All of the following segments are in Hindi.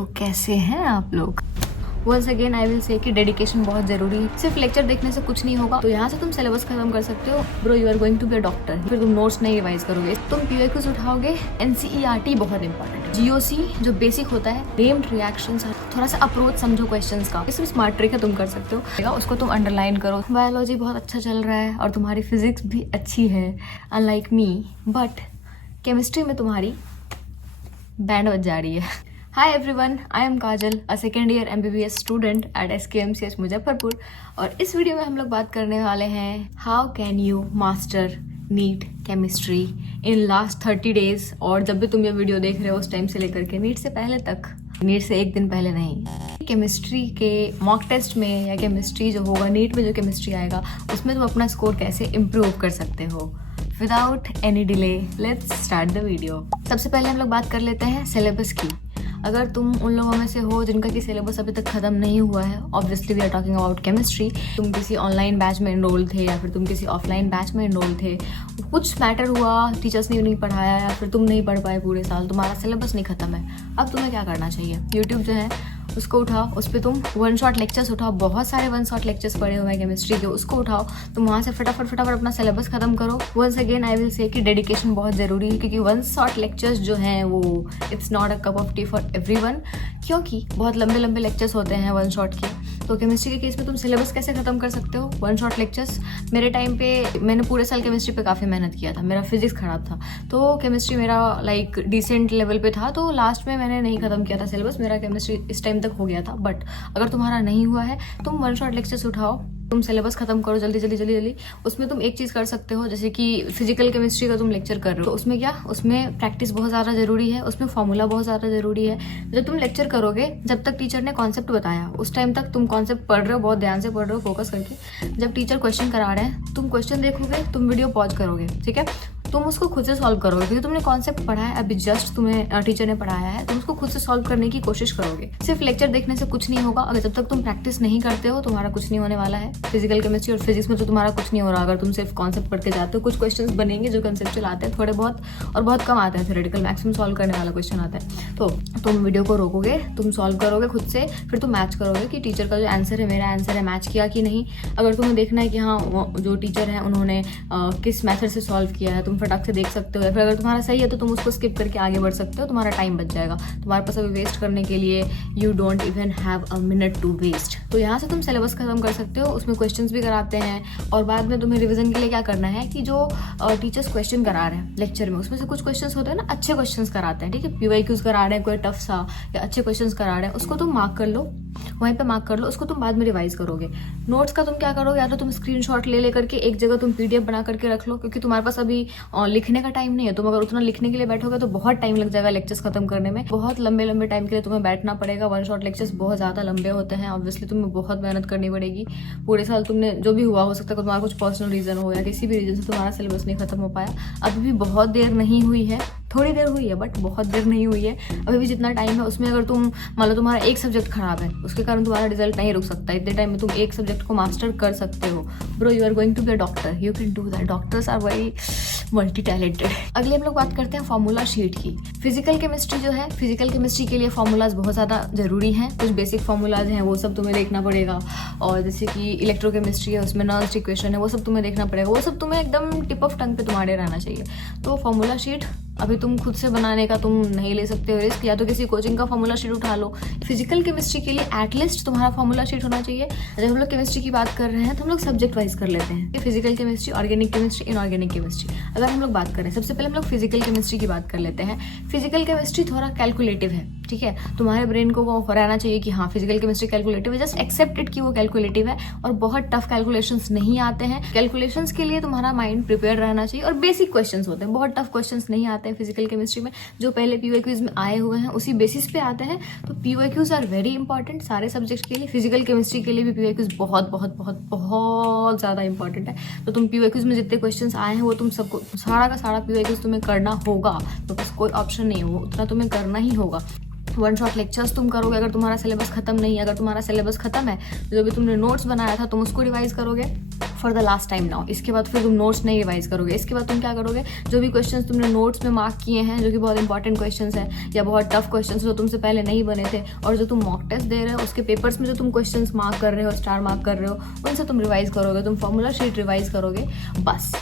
तो कैसे हैं आप लोग। Once again I will say कि डेडिकेशन बहुत जरूरी है। सिर्फ लेक्चर देखने से कुछ नहीं होगा। तो यहाँ से तुम सिलेबस खत्म कर सकते हो। Bro you are going to be a doctor. फिर तुम नोट्स नहीं रिवाइज करोगे, तुम पीवाईक्यूज उठाओगे। एनसीईआरटी बहुत इंपॉर्टेंट है। जीओसी जो बेसिक होता है, नेम्ड रिएक्शंस, थोड़ा सा अप्रोच समझो क्वेश्चंस का। इसमें स्मार्ट ट्रिक है, तुम कर सकते हो। उसको तुम अंडरलाइन करो। बायोलॉजी बहुत अच्छा चल रहा है और तुम्हारी फिजिक्स भी अच्छी है अनलाइक मी, बट केमिस्ट्री में तुम्हारी बैंड बज जा रही है। Hi everyone, I am Kajal, a second year MBBS student at SKMCH Muzaffarpur. और इस वीडियो में हम लोग बात करने वाले हैं how can you master NEET chemistry in last 30 days. और जब भी तुम ये वीडियो देख रहे हो उस टाइम से लेकर के नीट से पहले तक, नीट से एक दिन पहले नहीं। केमिस्ट्री के मॉक टेस्ट में या केमिस्ट्री जो होगा नीट में, जो केमिस्ट्री आएगा उसमें तुम अपना स्कोर कैसे इम्प्रूव कर सकते हो। Without any delay let's start the video. सबसे पहले हम लोग बात कर लेते हैं सिलेबस की। अगर तुम उन लोगों में से हो जिनका कि सिलेबस अभी तक खत्म नहीं हुआ है, obviously we are talking about chemistry, तुम किसी ऑनलाइन बैच में इनरोल थे या फिर तुम किसी ऑफलाइन बैच में इनरोल थे, कुछ मैटर हुआ, टीचर्स ने नहीं पढ़ाया या फिर तुम नहीं पढ़ पाए पूरे साल, तुम्हारा सिलेबस नहीं खत्म है, अब तुम्हें क्या करना चाहिए। यूट्यूब जो है उसको उठाओ, उस पर तुम वन शॉट लेक्चर्स उठाओ। बहुत सारे वन शॉट लेक्चर्स पड़े हुए हैं केमिस्ट्री के, उसको उठाओ। तुम वहाँ से फटाफट अपना सिलेबस खत्म करो। Once again I will say कि डेडिकेशन बहुत ज़रूरी है, क्योंकि वन शॉट लेक्चर्स जो हैं वो it's not a cup of T for everyone, क्योंकि बहुत लंबे लेक्चर्स होते हैं वन शॉट के। तो केमिस्ट्री के केस में तुम सिलेबस कैसे खत्म कर सकते हो, वन शॉट लेक्चर्स। मेरे टाइम पे मैंने पूरे साल केमिस्ट्री पे काफ़ी मेहनत किया था, मेरा फिजिक्स खराब था तो केमिस्ट्री मेरा लाइक डिसेंट लेवल पे था, तो लास्ट में मैंने नहीं खत्म किया था सिलेबस, मेरा केमिस्ट्री इस टाइम तक हो गया था। बट अगर तुम्हारा नहीं हुआ है, तुम वन शॉट लेक्चर्स उठाओ, तुम सिलेबस खत्म करो जल्दी। उसमें तुम एक चीज़ कर सकते हो, जैसे कि फिजिकल केमिस्ट्री का तुम लेक्चर कर रहे हो तो उसमें क्या, उसमें प्रैक्टिस बहुत ज़्यादा ज़रूरी है, उसमें फॉर्मूला बहुत ज़्यादा ज़रूरी है। जब तुम लेक्चर करोगे, जब तक टीचर ने कॉन्सेप्ट बताया उस टाइम तक तुम कॉन्सेप्ट पढ़ रहे हो, बहुत ध्यान से पढ़ रहे हो, फोकस करके। जब टीचर क्वेश्चन करा रहे हैं, तुम क्वेश्चन देखोगे, तुम वीडियो पॉज करोगे, ठीक है, तुम उसको खुद से सॉल्व करोगे, क्योंकि तुमने कॉन्सेप्ट पढ़ा है, अभी जस्ट तुम्हें टीचर ने पढ़ाया है, तुम उसको खुद से सॉल्व करने की कोशिश करोगे। सिर्फ लेक्चर देखने से कुछ नहीं होगा। अगर जब तक तुम प्रैक्टिस नहीं करते हो, तुम्हारा कुछ नहीं होने वाला है। फिजिकल केमिस्ट्री और फिजिक्स में तो तुम्हारा कुछ नहीं हो रहा अगर तुम सिर्फ कॉन्सेप्ट पढ़ के जाते हो। कुछ क्वेश्चंस बनेंगे जो कंसेप्चुअल आते हैं थोड़े बहुत, और बहुत कम आते हैं थ्योरेटिकल, मैक्सिमम सॉल्व करने वाला क्वेश्चन आता है। तो तुम वीडियो को रोकोगे, तुम सॉल्व करोगे खुद से, फिर तुम मैच करोगे कि टीचर का जो आंसर है मेरा आंसर है मैच किया कि नहीं। अगर तुम्हें देखना है कि हाँ जो टीचर है उन्होंने किस मैथड से सॉल्व किया है, तुम फटाक से देख सकते हो। या फिर अगर तुम्हारा सही है तो तुम उसको स्किप करके आगे बढ़ सकते हो, तुम्हारा टाइम बच जाएगा। तुम्हारे पास अभी वेस्ट करने के लिए you don't even have a minute to waste. तो यहाँ से तुम सिलेबस खत्म कर सकते हो, उसमें क्वेश्चंस भी कराते हैं। और बाद में तुम्हें रिवीजन के लिए क्या करना है कि जो टीचर्स क्वेश्चन करा रहे हैं लेक्चर में, उसमें से कुछ क्वेश्चंस होते हैं ना, अच्छे क्वेश्चंस कराते हैं, ठीक है, पीवाईक्यूज करा रहे हैं कोई टफ सा या अच्छे क्वेश्चंस करा रहे हैं, उसको तुम मार्क कर लो, वहीं पे मार्क कर लो, उसको तुम बाद में रिवाइज करोगे। नोट्स का तुम क्या करोगे, या तो तुम स्क्रीनशॉट ले करके एक जगह तुम पीडीएफ बना करके रख लो, क्योंकि तुम्हारे पास अभी लिखने का टाइम नहीं है। तुम अगर उतना लिखने के लिए बैठोगे तो बहुत टाइम लग जाएगा लेक्चर्स खत्म करने में, बहुत लंबे टाइम के लिए तुम्हें बैठना पड़ेगा। वन शॉट लेक्चर्स बहुत ज्यादा लंबे होते हैं, ऑब्वियसली तुम्हें बहुत मेहनत करनी पड़ेगी। पूरे साल तुमने जो भी हुआ, हो सकता है तुम्हारा कुछ पर्सनल रीजन हो या किसी भी रीजन से तुम्हारा सिलेबस नहीं खत्म हो पाया। अभी भी बहुत देर नहीं हुई है, थोड़ी देर हुई है बट बहुत देर नहीं हुई है। अभी भी जितना टाइम है उसमें अगर तुम मान लो तुम्हारा एक सब्जेक्ट खराब है, उसके कारण तुम्हारा रिजल्ट नहीं रुक सकता। इतने टाइम में तुम एक सब्जेक्ट को मास्टर कर सकते हो। Bro you are going to be a doctor, you can do that. Doctors are very multi talented. अगले हम लोग बात करते हैं फॉर्मूला शीट की। फिजिकल केमिस्ट्री जो है, फिजिकल केमिस्ट्री के लिए फॉर्मूलाज बहुत ज़्यादा जरूरी हैं। कुछ बेसिक फॉर्मूलाज हैं वो सब तुम्हें देखना पड़ेगा, और जैसे कि इलेक्ट्रोकेमिस्ट्री है उसमें नॉन इक्वेशन है, वो सब तुम्हें देखना पड़ेगा। वो सब तुम्हें एकदम टिप ऑफ टंग पे तुम्हारे रहना चाहिए। तो फॉर्मूला शीट अभी तुम खुद से बनाने का तुम नहीं ले सकते हो रिस्क, या तो किसी कोचिंग का फॉर्मूला शीट उठा लो। फिजिकल केमिस्ट्री के लिए एटलीस्ट तुम्हारा फॉर्मूला शीट होना चाहिए। जब हम लोग केमिस्ट्री की बात कर रहे हैं तो हम लोग सब्जेक्ट वाइज कर लेते हैं, physical chemistry, organic chemistry, inorganic chemistry. अगर हम लोग बात करें, सबसे पहले हम लोग फिजिकल केमिस्ट्री की बात कर लेते हैं। फिजिकल केमिस्ट्री थोड़ा कैलकुलेटिव है, ठीक है, तुम्हारे ब्रेन को वो रहना चाहिए कि हाँ फिजिकल केमिस्ट्री कैलकुलेटिव है, जस्ट एक्सेप्ट इट कि वो कैलकुलेटिव है, और बहुत टफ कैलकुलेशंस नहीं आते हैं। कैलकुलेशंस के लिए तुम्हारा माइंड प्रिपेयर रहना चाहिए, और बेसिक क्वेश्चंस होते हैं, बहुत टफ क्वेश्चंस नहीं आते हैं फिजिकल केमिस्ट्री में। जो पहले पीवाईक्यूज में आए हुए हैं उसी बेसिस पे आते हैं। तो पीवाईक्यूज आर वेरी इंपॉर्टेंट सारे सब्जेक्ट के लिए। फिजिकल केमिस्ट्री के लिए भी पीवाईक्यूज बहुत ज्यादा इंपॉर्टेंट है। तो तुम पीवाईक्यूज में जितने क्वेश्चंस आए हैं वो तुम सबको सारा का सारा पीवाईक्यूज तुम्हें करना होगा, तो बस कोई ऑप्शन नहीं हो, उतना तुम्हें करना ही होगा। वन शॉट लेक्चर्स तुम करोगे अगर तुम्हारा सिलेबस खत्म नहीं है। अगर तुम्हारा सिलेबस खत्म है तो जो भी तुमने नोट्स बनाया था तुम उसको रिवाइज करोगे for the last time now. इसके बाद फिर तुम नोट्स नहीं रिवाइज करोगे। इसके बाद तुम क्या करोगे, जो भी क्वेश्चंस तुमने नोट्स में मार्क किए हैं, जो कि बहुत इंपॉर्टेंट क्वेश्चंस हैं या बहुत टफ क्वेश्चंस जो तुमसे पहले नहीं बने थे, और जो तुम मॉक टेस्ट दे रहे हो उसके पेपर्स में जो तुम क्वेश्चंस मार्क कर रहे हो, स्टार मार्क कर रहे हो, उनसे तुम रिवाइज करोगे, तुम फॉर्मूला शीट रिवाइज करोगे, बस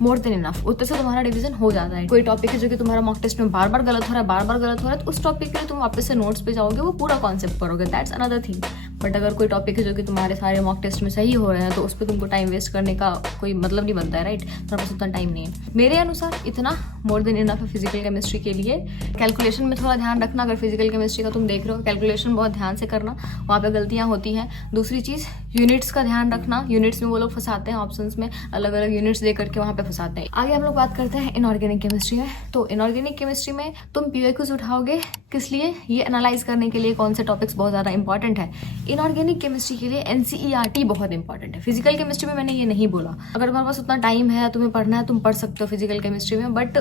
मोर देन इनफ। उतने से तुम्हारा रिवीजन हो जाता है। कोई टॉपिक है जो कि तुम्हारा मॉक टेस्ट में बार बार गलत हो रहा है, बार बार गलत हो रहा है, तो उस टॉपिक के लिए तुम वापस से नोट्स पे जाओगे, वो पूरा कॉन्सेप्ट करोगे, दैट्स अनदर थिंग। बट अगर कोई टॉपिक है जो कि तुम्हारे सारे मॉक टेस्ट में सही हो रहे हैं तो उस पर तुमको टाइम वेस्ट करने का कोई मतलब नहीं बनता है, राइट। तुम्हारे पास उतना टाइम नहीं है। मेरे अनुसार इतना मोर देन इनफ है फिजिकल केमिस्ट्री के लिए। कैलकुलेशन में थोड़ा ध्यान रखना, अगर फिजिकल केमिस्ट्री का तुम देख रहे हो, कैलकुलेशन बहुत ध्यान से करना, वहाँ पे गलतियाँ होती हैं। दूसरी चीज़ यूनिट्स का ध्यान रखना। यूनिट्स में वो लोग फंसाते हैं, ऑप्शंस में अलग अलग यूनिट्स दे करके वहाँ पे फंसाते हैं। आगे हम लोग बात करते हैं इनऑर्गेनिक केमिस्ट्री में। तो इनऑर्गेनिक केमिस्ट्री में तुम PYQs उठाओगे किस लिए, ये एनालाइज करने के लिए कौन से टॉपिक्स बहुत ज़्यादा इंपॉर्टेंट है। इनऑर्गेनिक केमिस्ट्री के लिए NCERT बहुत इंपॉर्टेंट है। फिजिकल केमिस्ट्री में मैंने ये नहीं बोला, अगर तुम्हारे पास उतना टाइम है, तुम्हें पढ़ना है, तुम पढ़ सकते हो फिजिकल केमिस्ट्री में। बट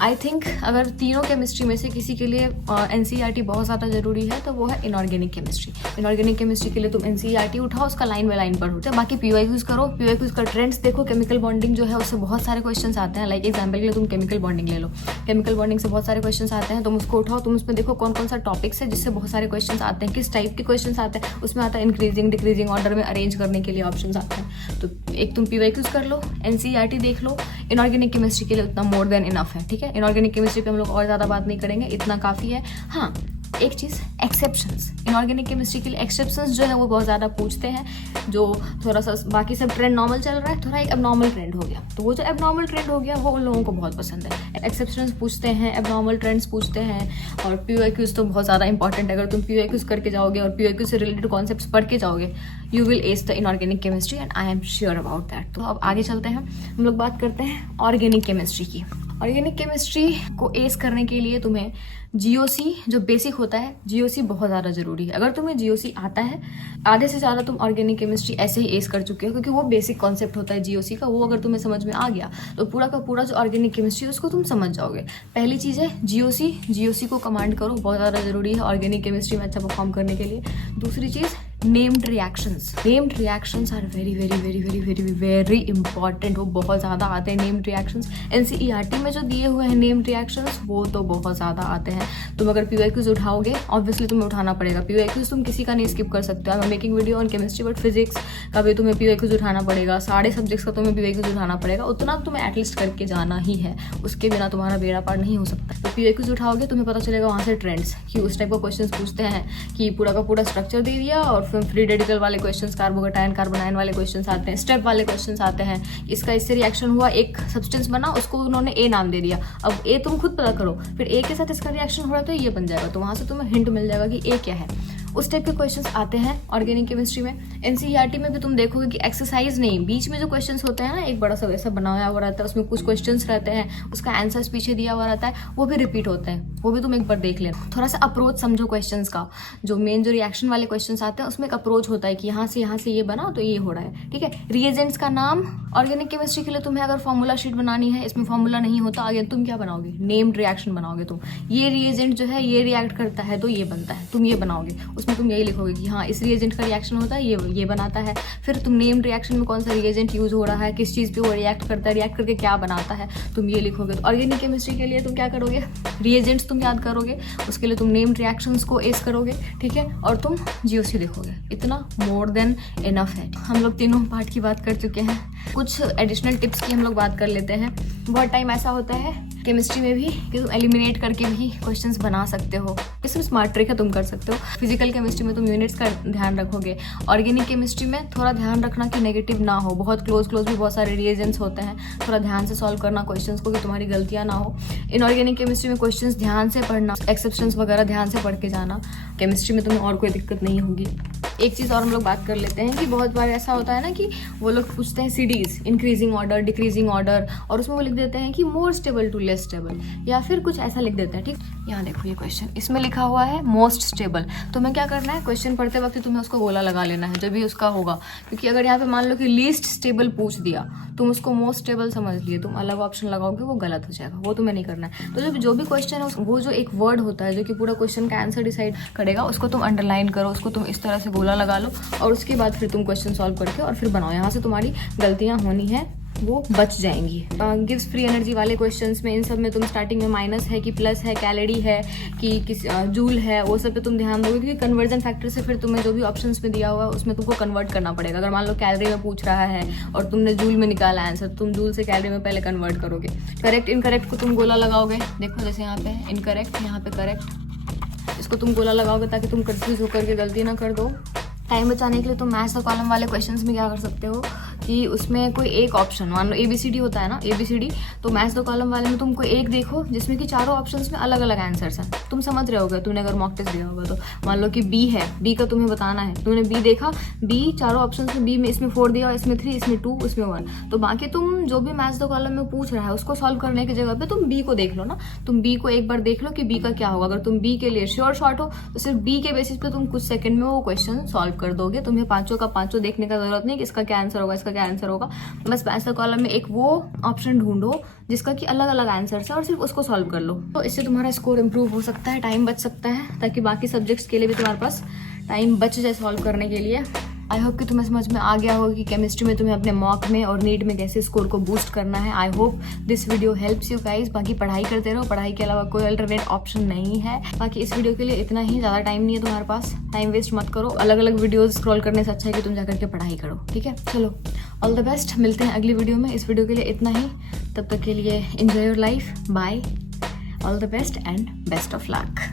आई थिंक अगर तीनों केमिस्ट्री में से किसी के लिए NCERT बहुत ज़्यादा जरूरी है तो वो है इनऑर्गेनिक केमिस्ट्री। इनऑर्गेनिक केमिस्ट्री के लिए तुम NCERT उठाओ, उसका लाइन बाय लाइन पढ़ो। बाकी PYQs करो, PYQs का ट्रेंड्स देखो। केमिकल बॉन्डिंग जो है उससे बहुत सारे क्वेश्चंस आते हैं। लाइक एग्जाम्पल के लिए तुम केमिकल बॉन्डिंग ले लो, केमिकल बॉन्डिंग से बहुत सारे क्वेश्चंस आते हैं, तुम उसको उठाओ, तुम उसमें देखो कौन कौन सा टॉपिक्स है जिससे बहुत सारे क्वेश्चंस आते हैं, किस टाइप के क्वेश्चंस आते हैं। उसमें आता है इंक्रीजिंग डिक्रीजिंग ऑर्डर में अरेंज करने के लिए ऑप्शंस आते हैं। तो एक तुम PYQs कर लो, NCERT देख लो। इनऑर्गेनिक केमिस्ट्री के लिए उतना मोर देन इनफ है, ठीक है। इनऑर्गेनिक केमिस्ट्री पे हम लोग और ज़्यादा बात नहीं करेंगे, इतना काफ़ी है। हाँ, एक चीज़, एक्सेप्शंस। इनऑर्गेनिक केमिस्ट्री के लिए एक्सेप्शंस जो है वो बहुत ज़्यादा पूछते हैं। जो थोड़ा सा बाकी सब ट्रेंड नॉर्मल चल रहा है, थोड़ा एक एबनॉर्मल ट्रेंड हो गया, तो वो जो एबनॉर्मल ट्रेंड हो गया वो उन लोगों को बहुत पसंद है। एक्सेप्शंस पूछते हैं, एबनॉर्मल ट्रेंड्स पूछते हैं। और PYQs तो बहुत ज़्यादा इंपॉर्टेंट है। अगर तुम PYQs करके जाओगे और PYQ से रिलेटेड कॉन्सेप्ट्स पढ़ के जाओगे, you will S the inorganic chemistry and I am sure about that. तो अब आगे चलते हैं, हम लोग बात करते हैं ऑर्गेनिक केमिस्ट्री की। ऑर्गेनिक केमिस्ट्री को एस करने के लिए तुम्हें GOC जो बेसिक होता है, GOC बहुत ज़्यादा ज़रूरी है। अगर तुम्हें GOC आता है, आधे से ज़्यादा तुम ऑर्गेनिक केमिस्ट्री ऐसे ही एस कर चुके हो, क्योंकि वो बेसिक कॉन्सेप्ट होता है GOC का। वो अगर तुम्हें समझ में आ गया तो पूरा का पूरा जो ऑर्गेनिक केमिस्ट्री उसको तुम समझ जाओगे। पहली चीज़ है GOC को कमांड करो, बहुत ज़्यादा ज़रूरी है ऑर्गेनिक केमिस्ट्री में अच्छा परफॉर्म करने के लिए। दूसरी चीज़, named reactions. Named reactions are very very very very very very important. वो बहुत ज़्यादा आते हैं नेम्ड रिएक्शंस। NCERT में जो दिए हुए हैं नेम्ड रिएक्शंस वो तो बहुत ज़्यादा आते हैं। तुम अगर PYQs उठाओगे, ऑब्वियसली तुम्हें उठाना पड़ेगा। PYQs तुम किसी का नहीं स्किप कर सकते हो। I am making video on chemistry, but physics का भी तुम्हें PYQs उठाना पड़ेगा, सारे सब्जेक्ट्स का तुम्हें PYQs उठाना पड़ेगा। उतना तुम्हें एटलीस्ट करके जाना ही है, उसके बिना तुम्हारा बेड़ा पार नहीं हो सकता। तो PYQs उठाओगे, तुम्हें पता चलेगा वहाँ से ट्रेंड्स, कि उस टाइप का क्वेश्चन पूछते हैं कि पूरा का पूरा स्ट्रक्चर दे दिया और फिर फ्री रेडिकल वाले क्वेश्चंस, कार्बोकेटायन कार्बोनाइन वाले क्वेश्चंस आते हैं, स्टेप वाले क्वेश्चंस आते हैं। इसका इससे रिएक्शन हुआ, एक सब्सटेंस बना, उसको उन्होंने A नाम दे दिया। अब A तुम खुद पता करो, फिर A के साथ इसका रिएक्शन हो रहा है तो ये बन जाएगा। तो वहाँ से तुम्हें हिंट मिल जाएगा कि A क्या है। उस टाइप के क्वेश्चंस आते हैं ऑर्गेनिक केमिस्ट्री में। NCERT में भी तुम देखोगे कि एक्सरसाइज नहीं, बीच में जो क्वेश्चंस होते हैं ना, एक बड़ा सा वैसा बनाया हुआ रहता है, उसमें कुछ क्वेश्चंस रहते हैं, उसका आंसर्स पीछे दिया हुआ रहता है, वो भी रिपीट होते हैं। वो भी तुम एक बार देख लेना। थोड़ा सा अप्रोच समझो क्वेश्चंस का। जो मेन जो रिएक्शन वाले क्वेश्चंस आते हैं उसमें एक अप्रोच होता है कि यहाँ से ये बना तो ये हो रहा है, ठीक है। रिएजेंट्स का नाम, ऑर्गेनिक केमिस्ट्री के लिए तुम्हें अगर फॉर्मूला शीट बनानी है, इसमें फॉर्मूला नहीं होता, आगे तुम क्या बनाओगे, नेम्ड रिएक्शन बनाओगे। तुम ये रिएजेंट जो है ये रिएक्ट करता है तो ये बनता है, तुम ये बनाओगे। उसमें तुम यही लिखोगे कि हाँ इस रिएजेंट का रिएक्शन होता है, ये बनाता है। फिर तुम नेम्ड रिएक्शन में कौन सा रिएजेंट यूज हो रहा है, किस चीज़ पे वो रिएक्ट करता है, रिएक्ट करके क्या बनाता है, तुम ये लिखोगे। तो ऑर्गेनिक केमिस्ट्री के लिए तुम क्या करोगे, रिएजेंट्स तुम याद करोगे, उसके लिए तुम नेम्ड रिएक्शंस को एस करोगे, ठीक है, और तुम GOC लिखोगे। इतना मोर देन इनफ है। हम लोग तीनों पार्ट की बात कर चुके हैं। कुछ एडिशनल टिप्स की हम लोग बात कर लेते हैं। बहुत टाइम ऐसा होता है केमिस्ट्री में भी कि तुम एलिमिनेट करके भी क्वेश्चंस बना सकते हो। इसमें स्मार्ट ट्रिक है, तुम कर सकते हो। फिजिकल केमिस्ट्री में तुम यूनिट्स का ध्यान रखोगे। ऑर्गेनिक केमिस्ट्री में थोड़ा ध्यान रखना कि नेगेटिव ना हो, बहुत क्लोज भी बहुत सारे रिएजेंट्स होते हैं, थोड़ा ध्यान से सॉल्व करना क्वेश्चंस को कि तुम्हारी गलतियां ना हो। इनऑर्गेनिक केमिस्ट्री में क्वेश्चंस ध्यान से पढ़ना, एक्सेप्शंस वगैरह ध्यान से पढ़ के जाना। केमिस्ट्री में तुम्हें और कोई दिक्कत नहीं होगी। एक चीज़ और हम लोग बात कर लेते हैं कि बहुत बार ऐसा होता है ना कि वो लोग पूछते हैं CDs, increasing order, decreasing order, और उसमें वो लिख देते हैं कि more stable to less stable, या फिर कुछ ऐसा लिख देते हैं। ठीक, यहाँ देखो ये क्वेश्चन, इसमें लिखा हुआ है मोस्ट स्टेबल। तुम्हें क्या करना है, क्वेश्चन पढ़ते वक्त तुम्हें उसको गोला लगा लेना है जब भी उसका होगा, क्योंकि अगर यहाँ पे मान लो कि लीस्ट स्टेबल पूछ दिया, तुम उसको मोस्ट स्टेबल समझ लिए, तुम अलग ऑप्शन लगाओगे, वो गलत हो जाएगा, वो तुम्हें नहीं करना है। तो जब जो भी क्वेश्चन है वो जो एक वर्ड होता है जो कि पूरा क्वेश्चन का आंसर डिसाइड करेगा, उसको तुम अंडरलाइन करो, उसको तुम इस तरह से गोला लगा लो, और उसके बाद फिर तुम क्वेश्चन सॉल्व करके और फिर बनाओ। यहाँ से तुम्हारी गलतियाँ होनी है वो बच जाएंगी। गिव्स फ्री एनर्जी वाले क्वेश्चंस में, इन सब में तुम स्टार्टिंग में माइनस है कि प्लस है, कैलोरी है कि किस जूल है, वो सब पे तुम ध्यान दोगे, क्योंकि कन्वर्जन फैक्टर से फिर तुम्हें जो भी ऑप्शंस में दिया हुआ है उसमें तुमको कन्वर्ट करना पड़ेगा। अगर मान लो कैलोरी में पूछ रहा है और तुमने जूल में निकाला आंसर, तुम जूल से कैलोरी में पहले कन्वर्ट करोगे। करेक्ट इनकरेक्ट को तुम गोला लगाओगे, देखो जैसे यहाँ पे इनकरेक्ट, यहाँ पे करेक्ट, इसको तुम गोला लगाओगे ताकि तुम कंफ्यूज होकर के गलती ना कर दो। टाइम बचाने के लिए तुम मैथ्स द कॉलम वाले क्वेश्चंस में क्या कर सकते हो कि उसमें कोई एक ऑप्शन, मान लो ABCD होता है ना, ABCD, तो मैथ्स द कॉलम वाले में तुम कोई एक देखो जिसमें कि चारों ऑप्शंस में अलग अलग आंसर्स हैं। तुम समझ रहे होगे, तुमने अगर मॉक टेस्ट दिया होगा तो मान लो कि B है, B का तुम्हें बताना है, तुमने B देखा, B चारों ऑप्शन में B में इसमें 4 दिया, इसमें 3, इसमें 2, इसमें 1, तो बाकी तुम जो भी मैथ्स द कॉलम में पूछ रहा है उसको सॉल्व करने की जगह पे तुम B को देख लो ना, तुम B को एक बार देख लो कि B का क्या होगा। अगर तुम B के लिए श्योर शॉट हो तो सिर्फ B के बेसिस पे तुम कुछ सेकंड में वो क्वेश्चन सॉल्व कर दोगे। तुम्हें पांचों का पांचों देखने का जरूरत नहीं कि इसका क्या आंसर होगा, इसका क्या आंसर होगा। बस मैथ्स द कॉलम में एक वो ऑप्शन ढूंढो जिसका कि अलग अलग आंसर है और सिर्फ उसको सॉल्व कर लो, तो इससे तुम्हारा स्कोर इंप्रूव हो सकता है, टाइम बच सकता है, ताकि बाकी सब्जेक्ट्स के लिए भी तुम्हारे पास टाइम बच जाए सॉल्व करने के लिए। आई होप कि तुम्हें समझ में आ गया होगा कि केमिस्ट्री में तुम्हें अपने मॉक में और नीट में कैसे स्कोर को बूस्ट करना है। I hope this video helps you guys. बाकी पढ़ाई करते रहो, पढ़ाई के अलावा कोई अल्टरनेट ऑप्शन नहीं है। बाकी इस वीडियो के लिए इतना ही, ज़्यादा टाइम नहीं है तुम्हारे पास, टाइम वेस्ट मत करो। अलग अलग वीडियोज स्क्रॉल करने से अच्छा है कि तुम जाकर के पढ़ाई करो, ठीक है। चलो, ऑल द बेस्ट, मिलते हैं अगली वीडियो में। इस वीडियो के लिए इतना ही, तब तक के लिए enjoy your life, bye, all the best and best of luck.